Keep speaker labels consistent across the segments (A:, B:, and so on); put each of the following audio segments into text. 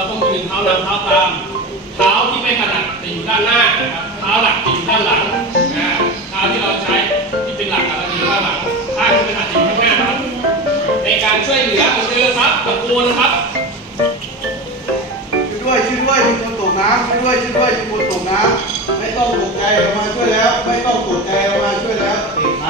A: เราต้องยืนเท้านำเท้าตาม เท้าที่ไม่ถนัดจะอยู่ด้านหน้านะครับ เท้าหลักจะอยู่ด้านหลังนะเท้าที่เราใช้ที่เป็นหลักเราจะอยู่ด้านหลังข้างที่เป็นักจะอข้างหน้าครับ ในการช่วยเหลือก็คือครับตะโกนครับ
B: ช่วยช่วยด้วยมีคนตกน้ำช่วยด้วยช่วยด้วยมีคนตกน้ำไม่ต้องตกใจมาช่วยแล้ว ไม่ต้องตกใจมาช่วยแล้วเด็
A: ครับ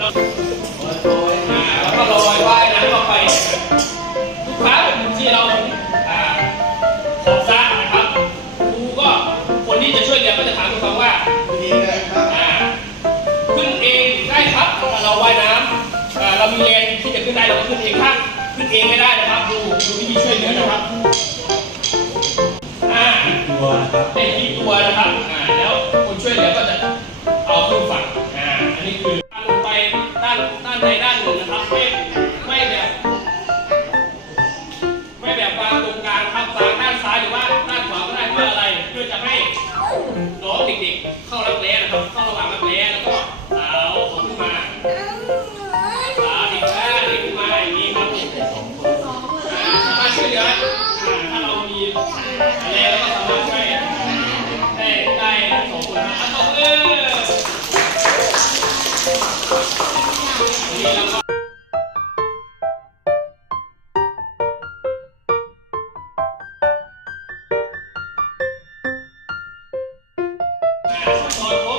A: แล้วก็ลอยว่ายน้ำเข้าไปนะครับทุกครั้งที่เราถึงอ่าขอบสระนะครับครูก็คนที่จะช่วยเหลือก็จะถามทุกครั้งว่า
B: ดีเลยครับ
A: อ่าขึ้นเองได้ครับเราว่ายน้ำอ่าเรามีแรงที่จะขึ้นได้เราก็ขึ้นเองถ้าขึ้นเองไม่ได้นะครับดูดูวิธีช่วยเหลือนะครับอ่า
C: ตัวนะครับ
A: ในที่ตัวนะครับานด้านใดด้านหนึ่งนะครับไม่ไม่แบบ ไม่แบบวางตรงกลางครับวางด้านซ้ายหรือว่าด้านขวาก็ได้เพื่ออะไรเพื่อจะให้น้องเด็กๆเข้ารักแร้นะครับเข้าระหว่างรักแร้แล้วก็สาวของขึ้นมาสาวเด็กแร้เด็กขึ้นมาอย่างนี้ครับอ่าสามาช่วยเหลือถ้าเรามีอะไรแล้วก็สามารถช่วยได้ได้สองคนนะอะตบมือ นี่แ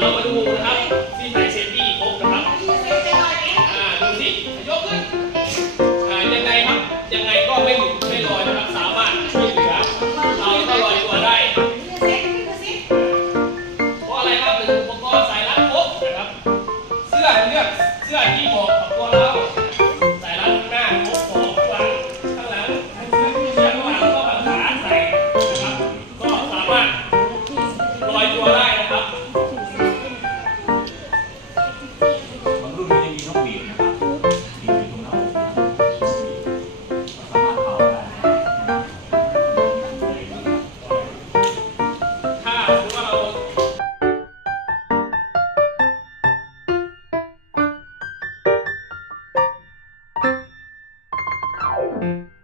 A: เรามาดูนะครับซีไทเซนดี้ครบนะครับดูสิยกขึ้นยังไงครับยังไงก็ไม่หยุดไม่ลอยนะครับสามาร
C: ถช่วย
A: เหลือเราก็ลอยตัวได้เพราะอะไรครับเป็นอุปกรณ์สายรัดครบนะครับ เสื้อเลือกเสื้อที่เหมาะ Thank you.